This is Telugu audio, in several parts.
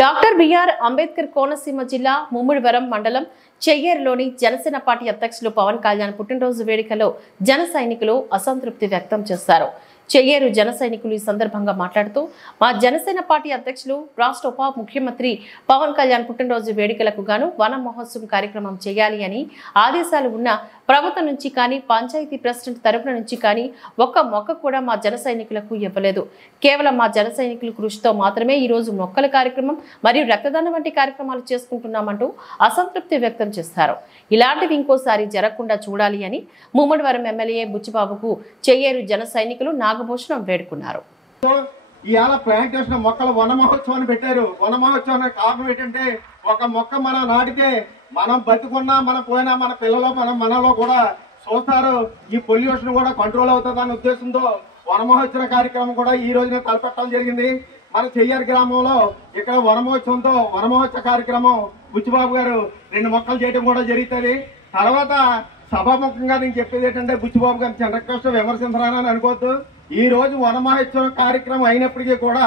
డాక్టర్ బిఆర్ అంబేద్కర్ కోనసీమ జిల్లా ముమ్మిడివరం మండలం చెయ్యేరులోని జనసేన పార్టీ అధ్యక్షులు పవన్ కళ్యాణ్ పుట్టినరోజు వేడుకలో జన సైనికులు అసంతృప్తి వ్యక్తం చేశారు. చెయ్యేరు జన సైనికులు ఈ సందర్భంగా మాట్లాడుతూ మా జనసేన పార్టీ అధ్యక్షులు రాష్ట్ర ఉప ముఖ్యమంత్రి పవన్ కళ్యాణ్ పుట్టినరోజు వేడుకలకు గాను వన మహోత్సవం కార్యక్రమం చేయాలి అని ఆదేశాలు ఉన్న ప్రభుత్వం నుంచి కానీ పంచాయతీ ప్రెసిడెంట్ తరపున నుంచి కానీ ఒక్క మొక్క కూడా మా జన సైనికులకు ఇవ్వలేదు. కేవలం మా జన సైనికుల కృషితో మాత్రమే ఈ రోజు మొక్కల కార్యక్రమం మరియు రక్తదానం వంటి కార్యక్రమాలు చేసుకుంటున్నామంటూ అసంతృప్తి వ్యక్తం చేశారు. ఇలాంటివి ఇంకోసారి జరగకుండా చూడాలి అని ముమ్మడివరం ఎమ్మెల్యే బుచ్చిబాబుకు చెయ్యేరు జన సైనికులు నాగభూషణం వేడుకున్నారు. ఇవాళ ప్లాంటేషన్ మొక్కల వన మహోత్సవాన్ని పెట్టారు. వన మహోత్సవానికి కారణం ఏంటంటే ఒక మొక్క మనం నాటితే మనం బతుకున్నా మనం పోయినా మన పిల్లలు మనలో కూడా చూస్తారు. ఈ పొల్యూషన్ కూడా కంట్రోల్ అవుతుంది అనే ఉద్దేశంతో వన మహోత్సవ కార్యక్రమం కూడా ఈ రోజున తలపెట్టడం జరిగింది. మన చెయ్యారు గ్రామంలో ఇక్కడ వన మహోత్సవ కార్యక్రమం బుచ్చిబాబు గారు 2 మొక్కలు చేయడం కూడా జరుగుతుంది. తర్వాత సభాముఖంగా నేను చెప్పేది ఏంటంటే బుచ్చిబాబు గారు చిన్న రిక్వెస్ట్ విమర్శించరానని అనుకోవద్దు. ఈ రోజు వన మహోత్సవ కార్యక్రమం అయినప్పటికీ కూడా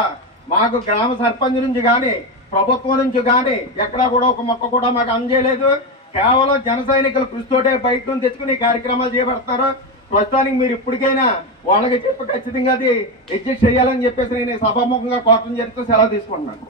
మాకు గ్రామ సర్పంచ్ నుంచి కానీ ప్రభుత్వం నుంచి కానీ ఎక్కడా కూడా ఒక మొక్క కూడా మాకు అందజేయలేదు. కేవలం జన సైనికులు కృషితోటే బయట నుంచి తెచ్చుకుని కార్యక్రమాలు చేపడుతున్నారు. ప్రస్తుతానికి మీరు ఇప్పటికైనా వాళ్ళకి చెప్పి ఖచ్చితంగా అది అడ్జస్ట్ చేయాలని చెప్పేసి నేను సభాముఖంగా కోరడం జరిగితే సెలవు తీసుకుంటున్నాను.